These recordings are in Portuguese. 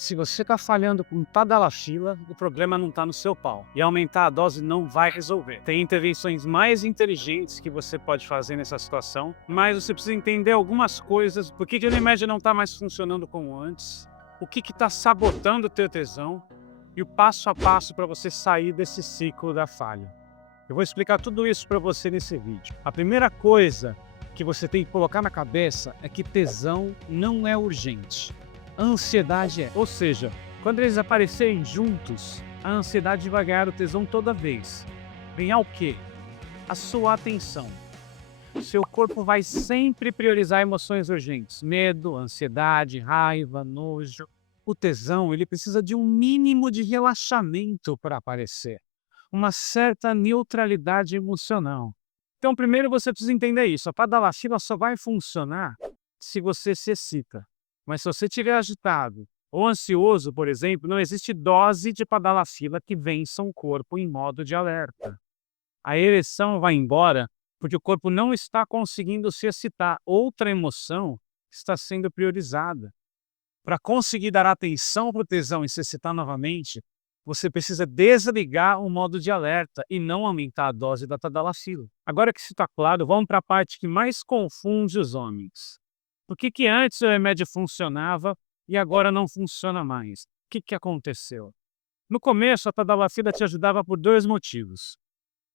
Se você está falhando com tadalafila, o problema não está no seu pau. E aumentar a dose não vai resolver. Tem intervenções mais inteligentes que você pode fazer nessa situação, mas você precisa entender algumas coisas. Por que o remédio não está mais funcionando como antes? O que está sabotando o teu tesão? E o passo a passo para você sair desse ciclo da falha. Eu vou explicar tudo isso para você nesse vídeo. A primeira coisa que você tem que colocar na cabeça é que tesão não é urgente. A ansiedade é. Ou seja, quando eles aparecerem juntos, a ansiedade vai ganhar o tesão toda vez. Ganhar o quê? A sua atenção. Seu corpo vai sempre priorizar emoções urgentes. Medo, ansiedade, raiva, nojo. O tesão, ele precisa de um mínimo de relaxamento para aparecer. Uma certa neutralidade emocional. Então, primeiro você precisa entender isso. A tadalafila só vai funcionar se você se excita. Mas se você estiver agitado ou ansioso, por exemplo, não existe dose de tadalafila que vença o corpo em modo de alerta. A ereção vai embora porque o corpo não está conseguindo se excitar. Outra emoção está sendo priorizada. Para conseguir dar atenção para o tesão e se excitar novamente, você precisa desligar o modo de alerta e não aumentar a dose da tadalafila. Agora que isso está claro, vamos para a parte que mais confunde os homens. Por que antes o remédio funcionava e agora não funciona mais? O que aconteceu? No começo, a tadalafila te ajudava por dois motivos.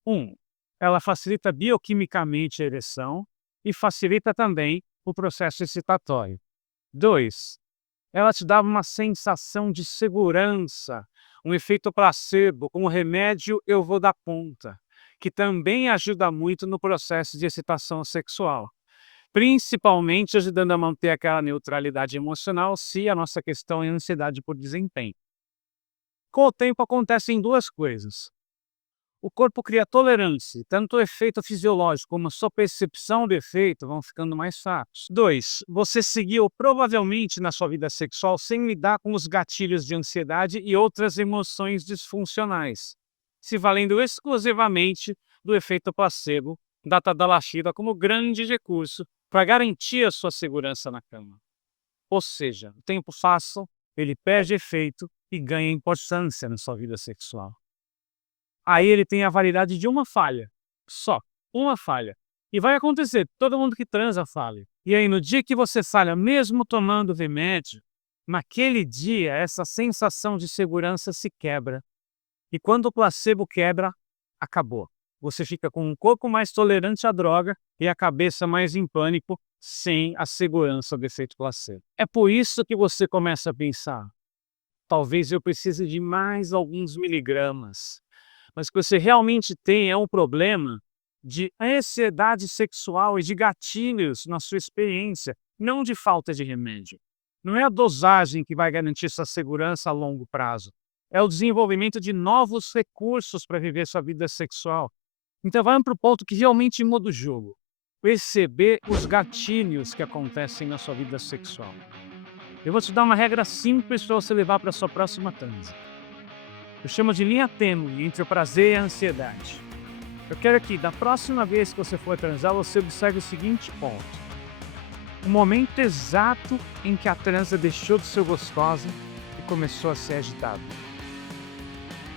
Um, ela facilita bioquimicamente a ereção e facilita também o processo excitatório. Dois, ela te dava uma sensação de segurança, um efeito placebo, com o remédio eu vou dar conta, que também ajuda muito no processo de excitação sexual. Principalmente ajudando a manter aquela neutralidade emocional se a nossa questão é ansiedade por desempenho. Com o tempo acontecem duas coisas. O corpo cria tolerância, tanto o efeito fisiológico como a sua percepção do efeito vão ficando mais fracos. Dois, você seguiu provavelmente na sua vida sexual sem lidar com os gatilhos de ansiedade e outras emoções disfuncionais, se valendo exclusivamente do efeito placebo da tadalafila como grande recurso para garantir a sua segurança na cama. Ou seja, o tempo passa, ele perde efeito e ganha importância na sua vida sexual. Aí ele tem a validade de uma falha, só, uma falha. E vai acontecer, todo mundo que transa falha. E aí no dia que você falha, mesmo tomando remédio, naquele dia essa sensação de segurança se quebra. E quando o placebo quebra, acabou. Você fica com um corpo mais tolerante à droga e a cabeça mais em pânico, sem a segurança do efeito placebo. É por isso que você começa a pensar, talvez eu precise de mais alguns miligramas. Mas o que você realmente tem é um problema de ansiedade sexual e de gatilhos na sua experiência, não de falta de remédio. Não é a dosagem que vai garantir sua segurança a longo prazo. É o desenvolvimento de novos recursos para viver sua vida sexual. Então vamos para o ponto que realmente muda o jogo. Perceber os gatilhos que acontecem na sua vida sexual. Eu vou te dar uma regra simples para você levar para a sua próxima transa. Eu chamo de linha tênue entre o prazer e a ansiedade. Eu quero que, da próxima vez que você for transar, você observe o seguinte ponto. O momento exato em que a transa deixou de ser gostosa e começou a ser agitada.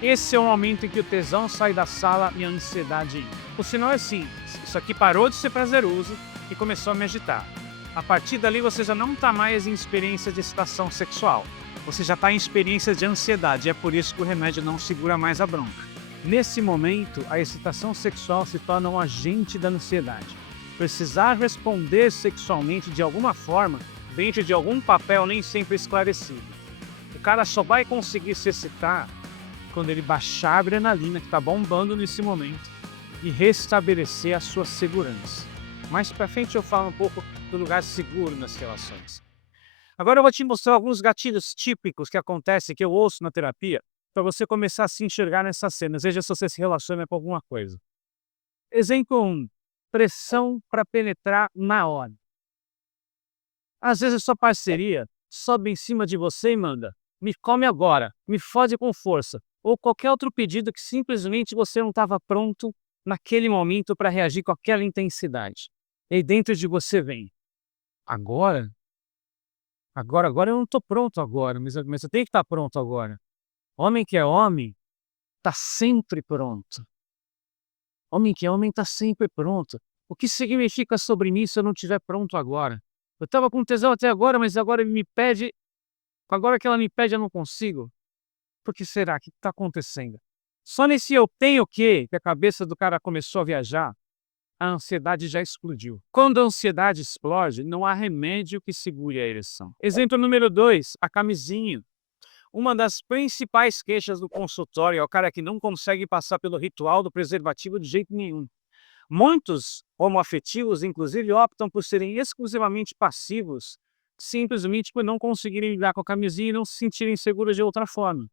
Esse é o momento em que o tesão sai da sala e a ansiedade entra. O sinal é simples. Isso aqui parou de ser prazeroso e começou a me agitar. A partir dali você já não está mais em experiência de excitação sexual. Você já está em experiência de ansiedade, é por isso que o remédio não segura mais a bronca. Nesse momento, a excitação sexual se torna um agente da ansiedade. Precisar responder sexualmente de alguma forma, dentro de algum papel nem sempre esclarecido. O cara só vai conseguir se excitar quando ele baixar a adrenalina que está bombando nesse momento e restabelecer a sua segurança. Mais pra frente eu falo um pouco do lugar seguro nas relações. Agora eu vou te mostrar alguns gatilhos típicos que acontecem, que eu ouço na terapia, para você começar a se enxergar nessas cenas. Veja se você se relaciona com alguma coisa. Exemplo 1. Pressão para penetrar na hora. Às vezes a sua parceria sobe em cima de você e manda: me come agora, me fode com força. Ou qualquer outro pedido que simplesmente você não estava pronto naquele momento para reagir com aquela intensidade. E aí dentro de você vem: agora? Agora eu não tô pronto agora, mas eu tenho que estar pronto agora. Homem que é homem, tá sempre pronto. Homem que é homem tá sempre pronto. O que significa sobre mim se eu não estiver pronto agora? Eu estava com tesão até agora, mas agora ele me pede, agora que ela me pede eu não consigo. Por que será? Que está acontecendo? Só nesse eu tenho que a cabeça do cara começou a viajar, a ansiedade já explodiu. Quando a ansiedade explode, não há remédio que segure a ereção. Exemplo número 2, a camisinha. Uma das principais queixas do consultório é o cara que não consegue passar pelo ritual do preservativo de jeito nenhum. Muitos homoafetivos, inclusive, optam por serem exclusivamente passivos, simplesmente por não conseguirem lidar com a camisinha e não se sentirem seguros de outra forma.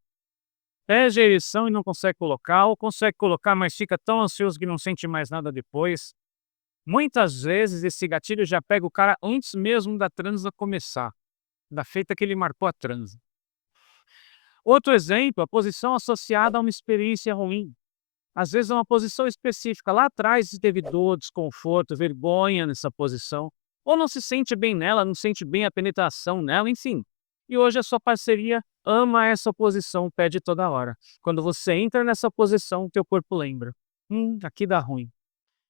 Perde a ereção e não consegue colocar, ou consegue colocar, mas fica tão ansioso que não sente mais nada depois. Muitas vezes esse gatilho já pega o cara antes mesmo da transa começar, da feita que ele marcou a transa. Outro exemplo, a posição associada a uma experiência ruim. Às vezes é uma posição específica. Lá atrás se teve dor, desconforto, vergonha nessa posição. Ou não se sente bem nela, não sente bem a penetração nela, enfim. E hoje a sua parceria ama essa posição, pede toda hora. Quando você entra nessa posição, teu corpo lembra. Aqui dá ruim.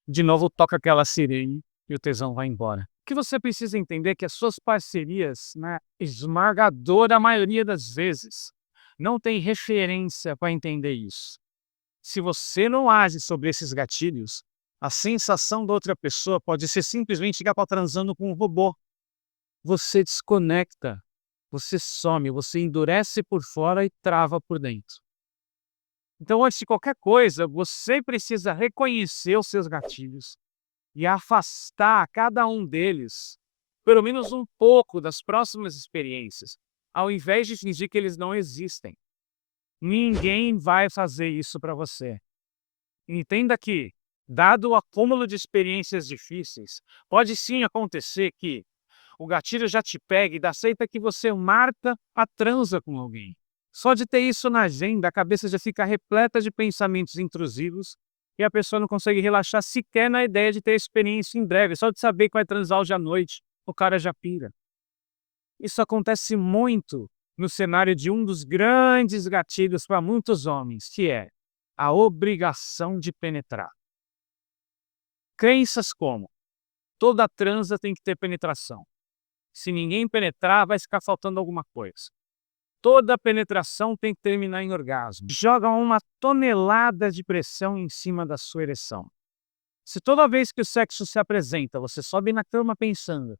De novo toca aquela sirene e o tesão vai embora. O que você precisa entender é que as suas parcerias, na esmagadora maioria das vezes, não tem referência para entender isso. Se você não age sobre esses gatilhos, a sensação da outra pessoa pode ser simplesmente ficar transando com um robô. Você desconecta, você some, você endurece por fora e trava por dentro. Então, antes de qualquer coisa, você precisa reconhecer os seus gatilhos e afastar cada um deles, pelo menos um pouco, das próximas experiências, ao invés de fingir que eles não existem. Ninguém vai fazer isso para você. Entenda que, dado o acúmulo de experiências difíceis, pode sim acontecer que o gatilho já te pegue e dá aceita que você marca a transa com alguém. Só de ter isso na agenda, a cabeça já fica repleta de pensamentos intrusivos e a pessoa não consegue relaxar sequer na ideia de ter experiência em breve. Só de saber que vai transar hoje à noite, o cara já pira. Isso acontece muito no cenário de um dos grandes gatilhos para muitos homens, que é a obrigação de penetrar. Crenças como: toda transa tem que ter penetração. Se ninguém penetrar, vai ficar faltando alguma coisa. Toda penetração tem que terminar em orgasmo. Joga uma tonelada de pressão em cima da sua ereção. Se toda vez que o sexo se apresenta, você sobe na cama pensando: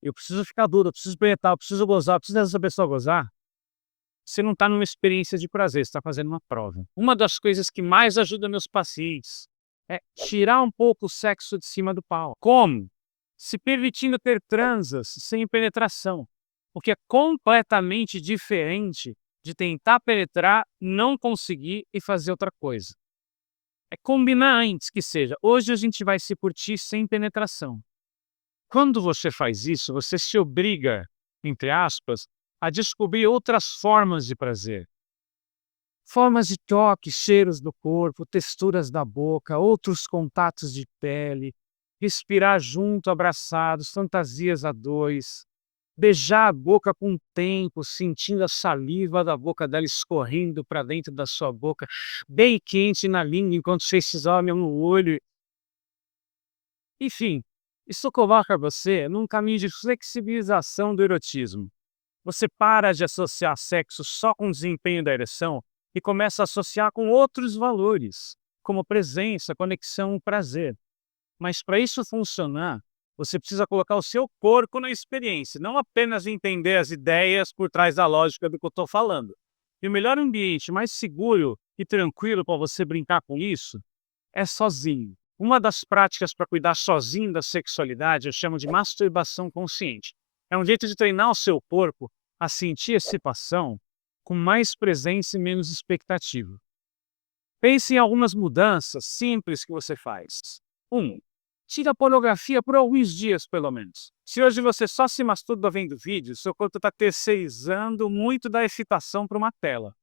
eu preciso ficar duro, eu preciso penetrar, eu preciso gozar, eu preciso dessa pessoa gozar, você não está numa experiência de prazer, você está fazendo uma prova. Uma das coisas que mais ajuda meus pacientes é tirar um pouco o sexo de cima do pau. Como? Se permitindo ter transas sem penetração, o que é completamente diferente de tentar penetrar, não conseguir e fazer outra coisa. É combinar antes que seja, hoje a gente vai se curtir sem penetração. Quando você faz isso, você se obriga, entre aspas, a descobrir outras formas de prazer. Formas de toque, cheiros do corpo, texturas da boca, outros contatos de pele, respirar junto, abraçados, fantasias a dois, beijar a boca com tempo, sentindo a saliva da boca dela escorrendo para dentro da sua boca, bem quente na língua, enquanto vocês se olham no olho. Enfim, isso coloca você num caminho de flexibilização do erotismo. Você para de associar sexo só com o desempenho da ereção e começa a associar com outros valores, como presença, conexão e prazer. Mas para isso funcionar, você precisa colocar o seu corpo na experiência, não apenas entender as ideias por trás da lógica do que eu estou falando. E o melhor ambiente, mais seguro e tranquilo para você brincar com isso, é sozinho. Uma das práticas para cuidar sozinho da sexualidade eu chamo de masturbação consciente. É um jeito de treinar o seu corpo a sentir excitação com mais presença e menos expectativa. Pense em algumas mudanças simples que você faz. 1. Tira a pornografia por alguns dias, pelo menos. Se hoje você só se masturba vendo vídeos, seu corpo está terceirizando muito da excitação para uma tela.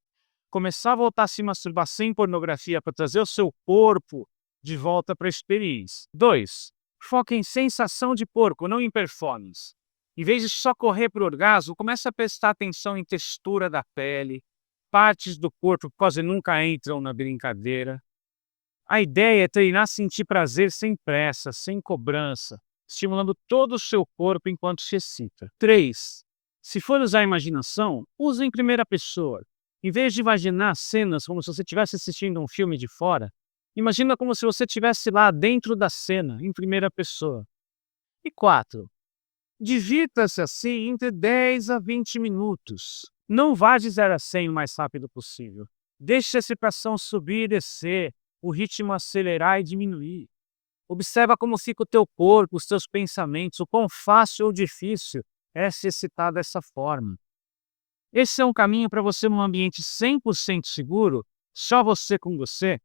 Começar a voltar a se masturbar sem pornografia para trazer o seu corpo de volta para a experiência. 2. Foca em sensação de porco, não em performance. Em vez de só correr para o orgasmo, começa a prestar atenção em textura da pele, partes do corpo que quase nunca entram na brincadeira. A ideia é treinar a sentir prazer sem pressa, sem cobrança, estimulando todo o seu corpo enquanto se excita. 3. Se for usar a imaginação, use em primeira pessoa. Em vez de imaginar cenas como se você estivesse assistindo um filme de fora, imagina como se você estivesse lá dentro da cena, em primeira pessoa. E 4. Divirta-se assim entre 10 a 20 minutos. Não vá de 0 a 100 o mais rápido possível. Deixe a excitação subir e descer, o ritmo acelerar e diminuir. Observa como fica o teu corpo, os teus pensamentos, o quão fácil ou difícil é se excitar dessa forma. Esse é um caminho para você, num ambiente 100% seguro, só você com você,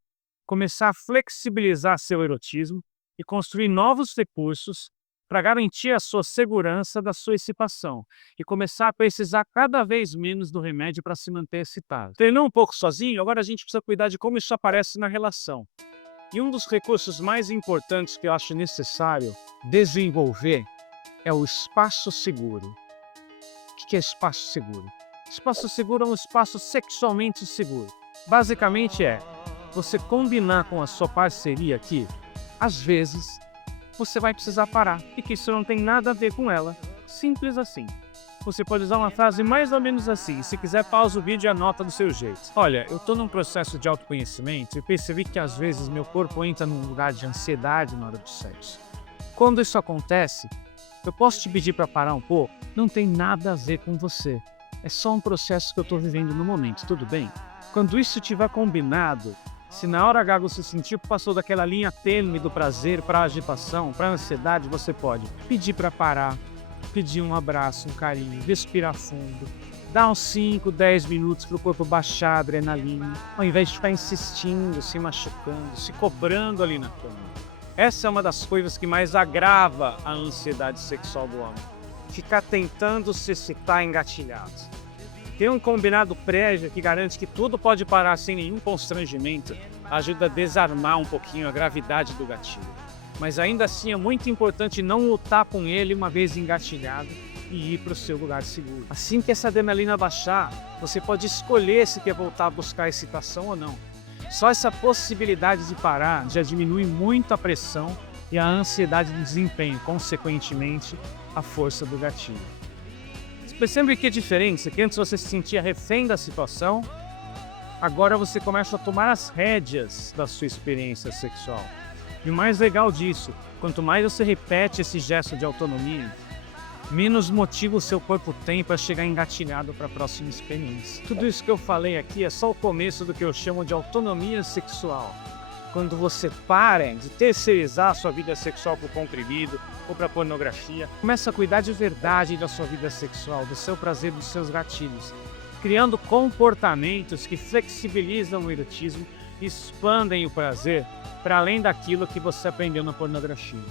começar a flexibilizar seu erotismo e construir novos recursos para garantir a sua segurança da sua excitação e começar a precisar cada vez menos do remédio para se manter excitado. Treinou um pouco sozinho, agora a gente precisa cuidar de como isso aparece na relação. E um dos recursos mais importantes que eu acho necessário desenvolver é o espaço seguro. O que é espaço seguro? Espaço seguro é um espaço sexualmente seguro. Basicamente é você combinar com a sua parceria que, às vezes, você vai precisar parar e que isso não tem nada a ver com ela. Simples assim. Você pode usar uma frase mais ou menos assim. Se quiser, pausa o vídeo e anota do seu jeito. Olha, eu estou num processo de autoconhecimento e percebi que às vezes meu corpo entra num lugar de ansiedade na hora do sexo. Quando isso acontece, eu posso te pedir para parar um pouco? Não tem nada a ver com você. É só um processo que eu estou vivendo no momento, tudo bem? Quando isso estiver combinado, se na hora H você sentir que passou daquela linha tênue do prazer para a agitação, para a ansiedade, você pode pedir para parar, pedir um abraço, um carinho, respirar fundo, dar uns 5, 10 minutos para o corpo baixar a adrenalina, ao invés de ficar insistindo, se machucando, se cobrando ali na cama. Essa é uma das coisas que mais agrava a ansiedade sexual do homem. Ficar tentando se excitar engatilhado. Ter um combinado prévio que garante que tudo pode parar sem nenhum constrangimento ajuda a desarmar um pouquinho a gravidade do gatilho. Mas ainda assim é muito importante não lutar com ele uma vez engatilhado e ir para o seu lugar seguro. Assim que essa adrenalina baixar, você pode escolher se quer voltar a buscar excitação ou não. Só essa possibilidade de parar já diminui muito a pressão e a ansiedade do desempenho, consequentemente, a força do gatilho. Percebe que a diferença é que antes você se sentia refém da situação, agora você começa a tomar as rédeas da sua experiência sexual. E o mais legal disso, quanto mais você repete esse gesto de autonomia, menos motivo o seu corpo tem para chegar engatilhado para a próxima experiência. Tudo isso que eu falei aqui é só o começo do que eu chamo de autonomia sexual. Quando você para de terceirizar a sua vida sexual para o comprimido ou para a pornografia, começa a cuidar de verdade da sua vida sexual, do seu prazer, dos seus gatilhos, criando comportamentos que flexibilizam o erotismo e expandem o prazer para além daquilo que você aprendeu na pornografia,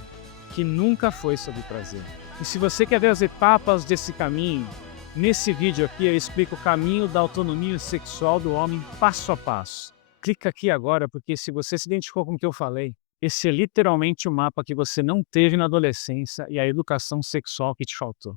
que nunca foi sobre prazer. E se você quer ver as etapas desse caminho, nesse vídeo aqui eu explico o caminho da autonomia sexual do homem passo a passo. Clica aqui agora, porque se você se identificou com o que eu falei, esse é literalmente o mapa que você não teve na adolescência e a educação sexual que te faltou.